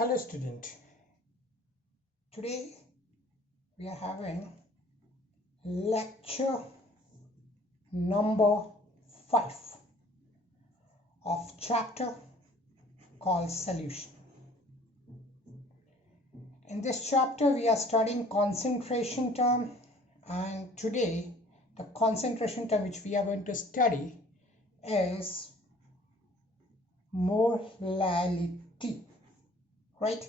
Hello student, today we are having lecture number 5 of chapter called solution. In this chapter we are studying concentration term, and today the concentration term which we are going to study is molality, right?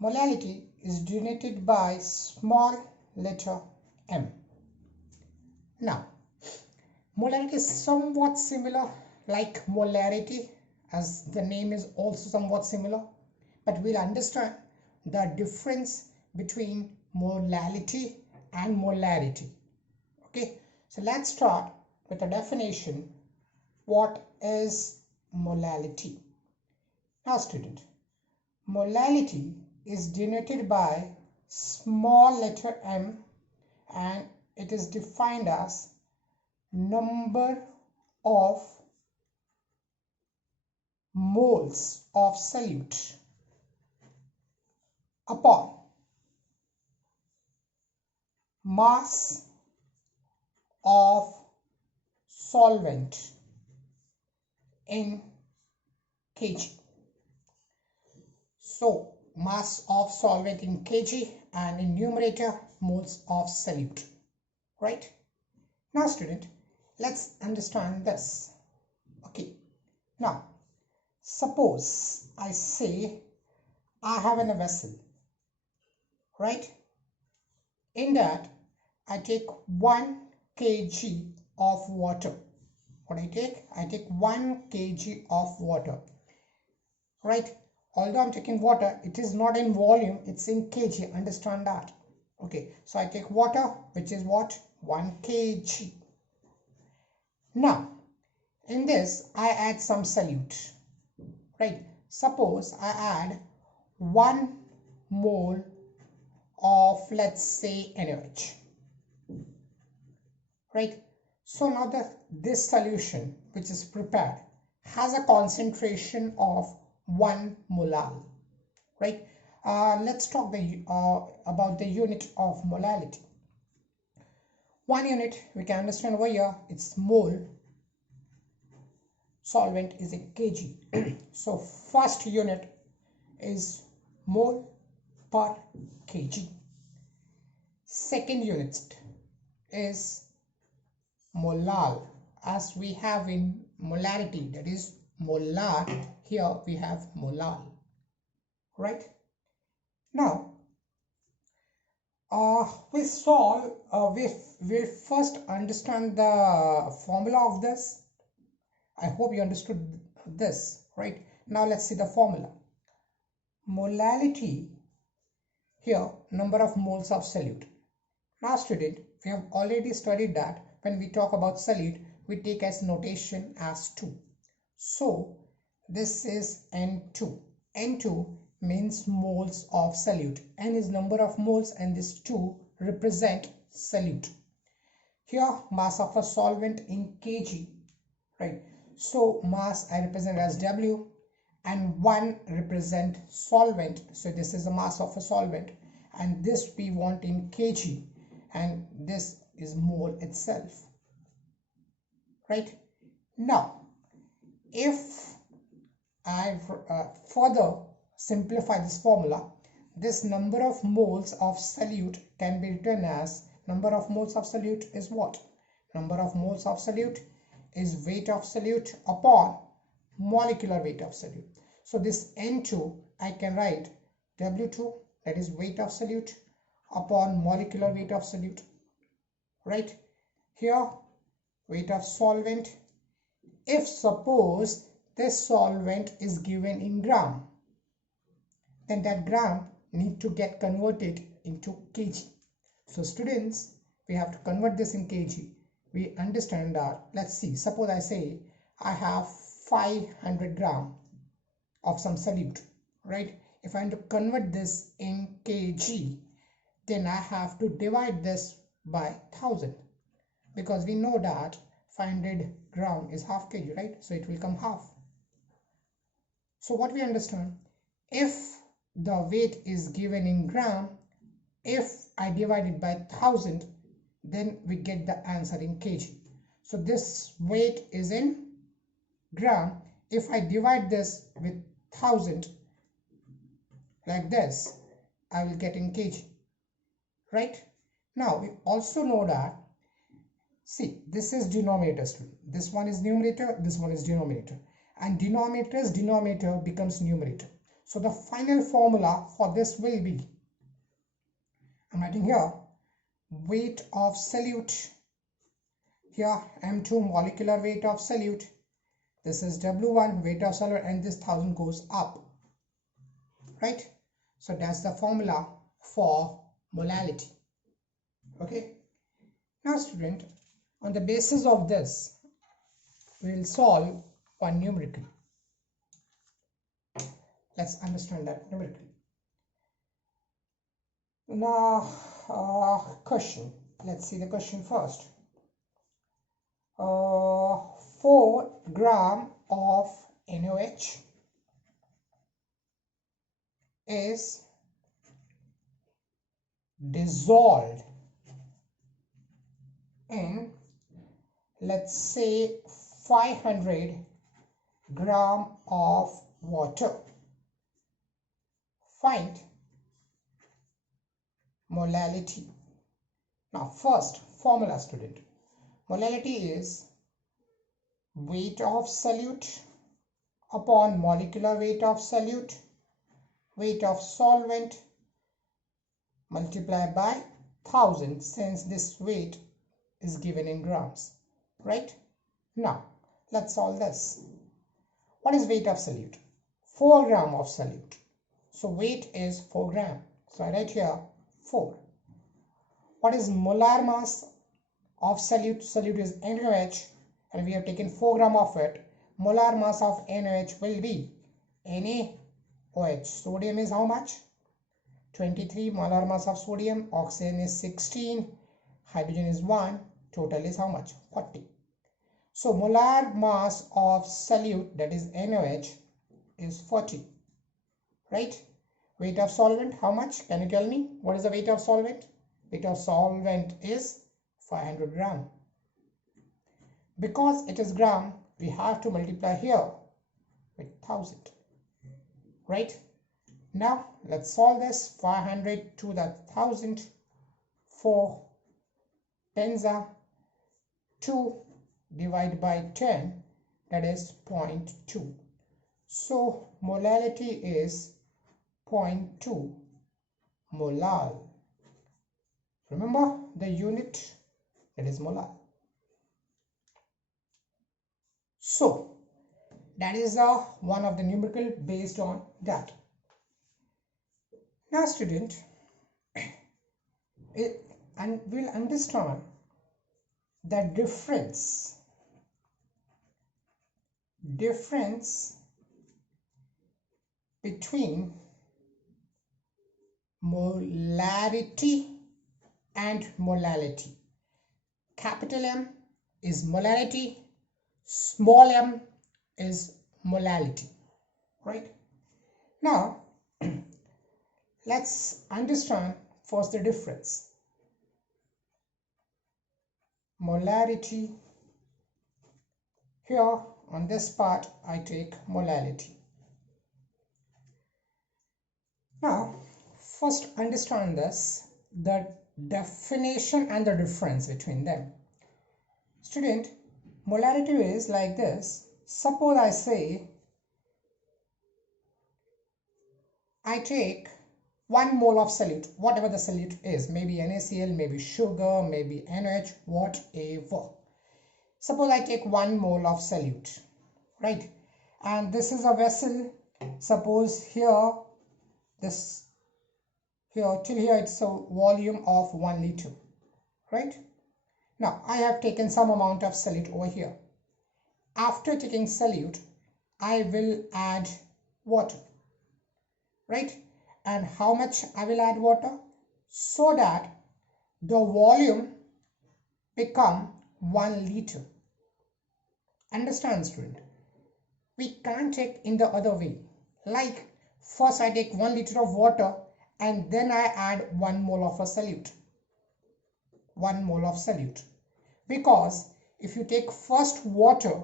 Molality is denoted by small letter m. Now, molarity is somewhat similar like molarity, as the name is also somewhat similar, but we'll understand the difference between molality and molarity. Okay, so let's start with a definition. What is molality? Now student, molality is denoted by small letter m, and it is defined as number of moles of solute upon mass of solvent in kg. So mass of solvent in kg, and in numerator moles of solute, right? Now student, let's understand this. Okay, now suppose I say I have a vessel, right? In that I take 1 kg of water. What I take 1 kg of water, right? Although I'm taking water, it is not in volume, it's in kg, understand that. Okay, so I take water, which is what? 1 kg. Now in this I add some solute, right? Suppose I add 1 mole of, let's say, NaOH, right? So now this solution which is prepared has a concentration of 1 molal, right? Let's talk about the unit of molality. 1 unit we can understand over here, it's mole, solvent is in kg. So first unit is mole per kg. Second unit is molal, as we have in molarity, that is molar. Here we have molal, right? Now we'll first understand the formula of this. I hope you understood this, right? Now let's see the formula. Molality, here number of moles of solute. Now student, we have already studied that when we talk about solute, we take as notation as 2. So this is N2. N2 means moles of solute. N is number of moles, and this 2 represent solute. Here mass of a solvent in kg, right? So mass I represent as W, and 1 represent solvent. So this is the mass of a solvent, and this we want in kg, and this is mole itself, right? Now if I further simplify this formula, this number of moles of solute can be written as, number of moles of solute is what? Number of moles of solute is weight of solute upon molecular weight of solute. So this N2 I can write W2, that is weight of solute, upon molecular weight of solute, right? Here weight of solvent. If suppose this solvent is given in gram, then that gram need to get converted into kg. So students, we have to convert this in kg. We understand that. Let's see, suppose I say I have 500 gram of some solute, right? If I want to convert this in kg, then I have to divide this by 1000, because we know that 500 gram is half kg, right? So it will come half. So what we understand, if the weight is given in gram, if I divide it by 1000, then we get the answer in kg. So this weight is in gram. If I divide this with 1000 like this, I will get in kg, right? Now we also know that, see, this is denominator student. This one is numerator, this one is denominator, and denominator's denominator becomes numerator. So the final formula for this will be, I'm writing here, weight of solute, here M2 molecular weight of solute, this is W1 weight of solute, and this 1000 goes up, right? So that's the formula for molality. Okay, now student, on the basis of this we will solve one numerical. Let's understand that numerically. Now question, let's see the question first. 4 gram of NaOH is dissolved in, let's say, 500 gram of water. Find molality. Now first formula student, molality is weight of solute upon molecular weight of solute, weight of solvent multiplied by 1000, since this weight is given in grams, right? Now let's solve this. What is weight of solute? 4 gram of solute. So weight is 4 gram. So I write here 4. What is molar mass of solute? Solute is NaOH, and we have taken 4 gram of it. Molar mass of NaOH will be NaOH. Sodium is how much? 23. Molar mass of sodium. Oxygen is 16. Hydrogen is 1. Total is how much? 40. So molar mass of solute, that is NaOH, is 40, right? Weight of solvent, how much? Can you tell me? What is the weight of solvent? Weight of solvent is 500 gram. Because it is gram, we have to multiply here with 1000, right? Now let's solve this. 500 to the 1000, 4 tens are 2 divided by 10, that is 0.2. So molality is 0.2 molar. Remember the unit, that is molar. So that is one of the numerical based on that. Now student, and we'll understand the difference between molarity and molality. Capital M is molarity, small m is molality, right? Now let's understand first the difference. Molarity, here on this part I take molality. Now first understand this, the definition and the difference between them. Student, molarity is like this. Suppose I say I take 1 mole of solute, whatever the solute is, maybe NaCl, maybe sugar, maybe NaOH, whatever. Suppose I take 1 mole of solute, right? And this is a vessel. Suppose here, this here till here it's a volume of 1 liter, right? Now I have taken some amount of solute over here. After taking solute, I will add water, right? And how much I will add water? So that the volume become 1 liter. Understand student? We can't take in the other way. Like First I take 1 liter of water and then I add 1 mole of a solute. 1 mole of solute. Because if you take first water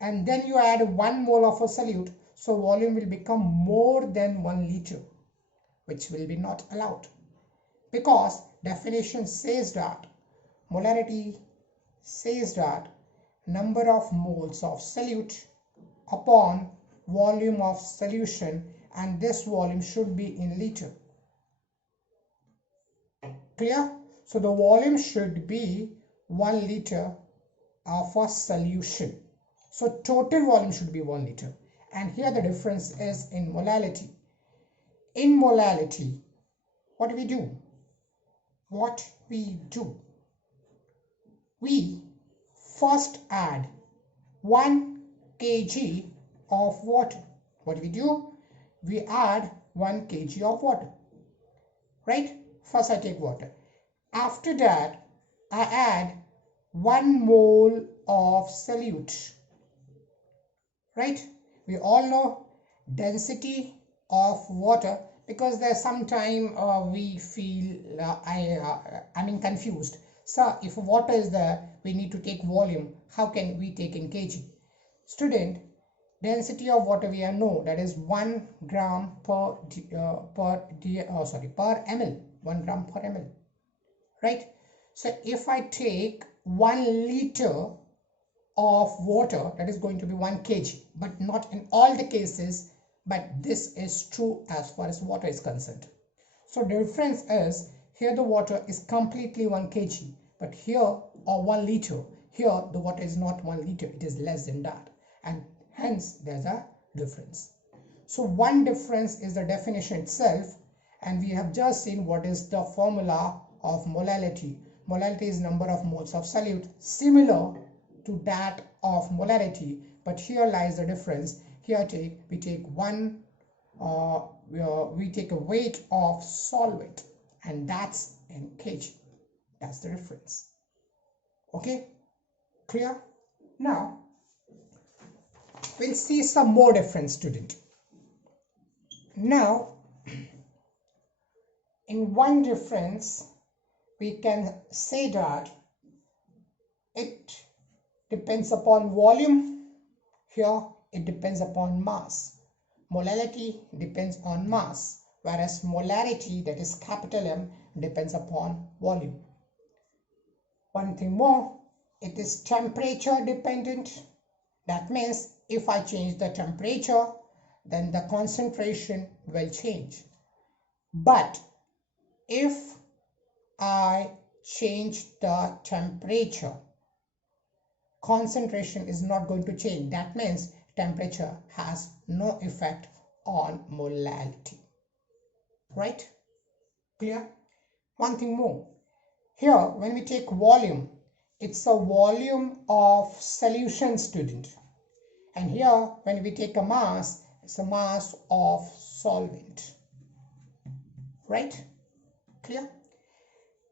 and then you add 1 mole of a solute, so volume will become more than 1 liter, which will be not allowed. Because definition says that, molarity says that number of moles of solute upon volume of solution, and this volume should be in liter. Clear? So the volume should be 1 liter of a solution. So total volume should be 1 liter. And here the difference is in molality. In molality, what do we do? What we do? We first add 1 kg of water. What do we do? We add 1 kg of water. Right? First I take water. After that, I add 1 mole of solute. Right? We all know density of water, because there's sometime we feel confused. So if water is there, we need to take volume. How can we take in kg? Student, density of water we know, that is 1 gram per ml. 1 gram per ml. Right? So if I take 1 liter of water, that is going to be 1 kg, but not in all the cases, but this is true as far as water is concerned. So the difference is, here the water is completely 1 kg, but here, or 1 liter, here the water is not 1 liter, it is less than that, and hence there's a difference. So one difference is the definition itself, and we have just seen what is the formula of molality. Molality is number of moles of solute, similar to that of molarity, but here lies the difference. Here we take a weight of solvent, and that's in kg. That's the difference. Okay, clear? Now we'll see some more difference, student. Now in one difference we can say that it depends upon volume. Here it depends upon mass. Molality depends on mass, whereas molarity, that is capital M, depends upon volume. One thing more, it is temperature dependent. That means if I change the temperature, then the concentration will change. But if I change the temperature, concentration is not going to change. That means temperature has no effect on molality. Right? Clear? One thing more. Here, when we take volume, it's a volume of solution, student. And here, when we take a mass, it's a mass of solvent. Right? Clear?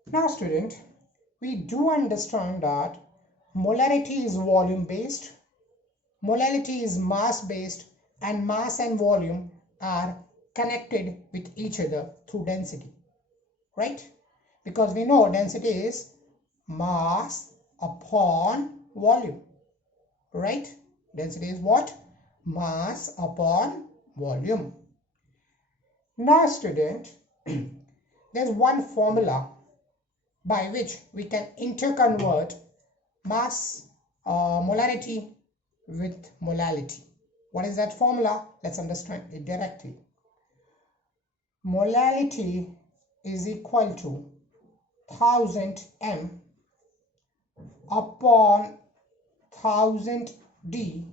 Now, student, we do understand that molarity is volume based, molality is mass based, and mass and volume are connected with each other through density. Right? Because we know density is mass upon volume. Right? Density is what? Mass upon volume. Now, student, there's one formula by which we can interconvert mass molarity with molality. What is that formula? Let's understand it directly. Molality is equal to 1000 m upon 1000 d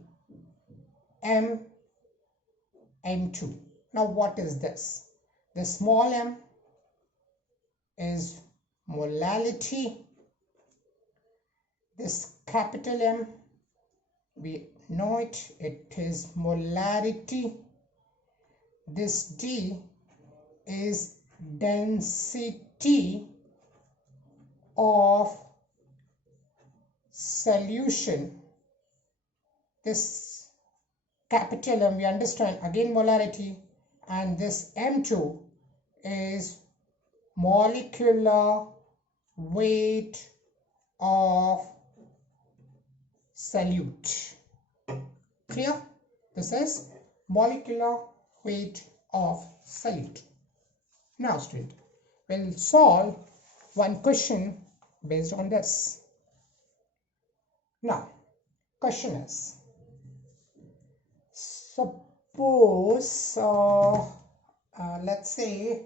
m m2. Now what is this? The small m is molality. This capital M, we know it is molarity. This D is density of solution. This capital M, we understand, again molarity, and this M2 is molecular weight of solute. Clear? This is molecular weight of solute. Now student, we'll solve one question based on this. Now, question is, suppose let's say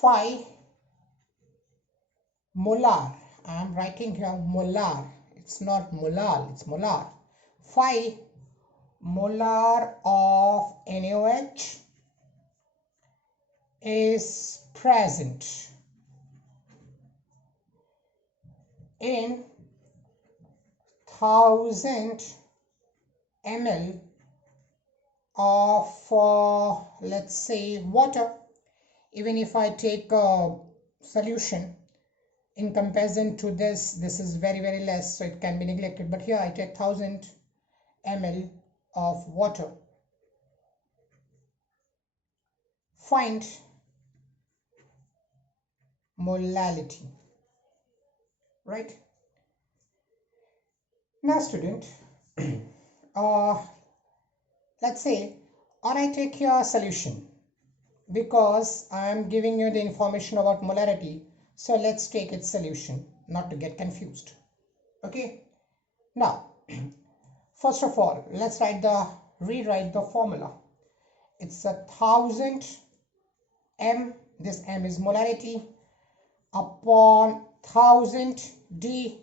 5 molar. I am writing here molar. It's not molal, it's molar. 5 molar of NaOH is present in 1000 ml of let's say water. Even if I take a solution, in comparison to this is very less, so it can be neglected, but here I take 1000 ml of water. Find molality. Right? Now student, let's say, or I take here a solution, because I am giving you the information about molarity, so let's take its solution, not to get confused. Okay, now first of all, let's rewrite the formula. It's 1000 m, this m is molarity, upon 1000 d,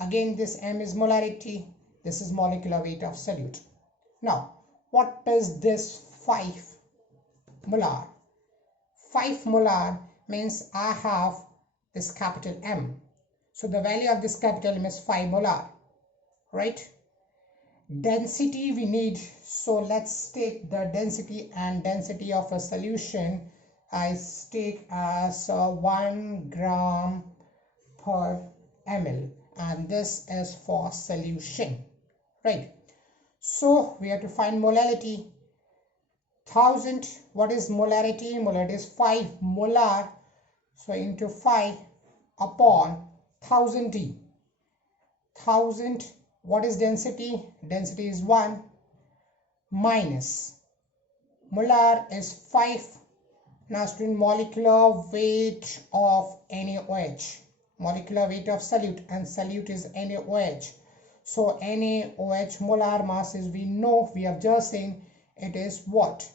again this m is molarity, this is molecular weight of solute. Now what is this 5 molar? 5 molar means I have this capital M, so the value of this capital M is 5 molar, right? Density we need, so let's take the density, and density of a solution I take as 1 gram per ml, and this is for solution, right? So we have to find molality. 1000, what is molarity? Molarity is 5 molar, so into 5 upon 1000 d. 1000, what is density? Density is 1, minus molar is 5. Now student, molecular weight of NaOH, molecular weight of solute, and solute is NaOH. So NaOH molar mass is, we know, we have just seen, it is what?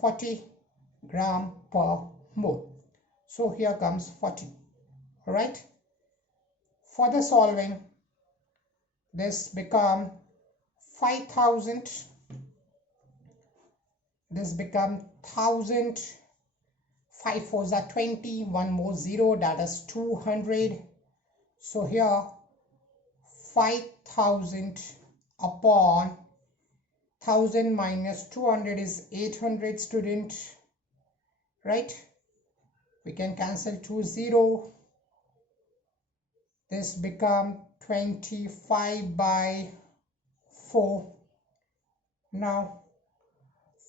40 gram per mole. So here comes 40. All right. Further solving, this become 5000. This become 1000. 5 4s are 20. One more 0, that is 200. So here 5000 upon 1000 minus 200 is 800 student, right? We can cancel 2 0. This become 25 by 4. Now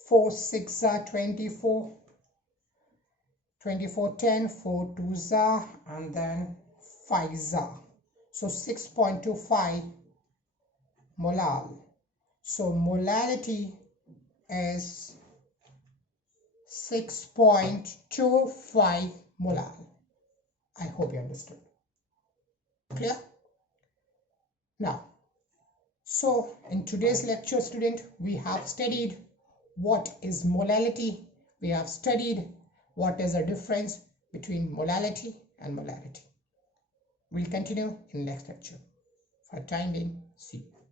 4 6 are 24. 24 10, 4 2s are, and then 5s are. So 6.25 molar. So molality is 6.25 molar. I hope you understood. Clear? Now, so in today's lecture, student, we have studied what is molality. We have studied what is the difference between molality and molarity. We'll continue in next lecture. For the time being, see you.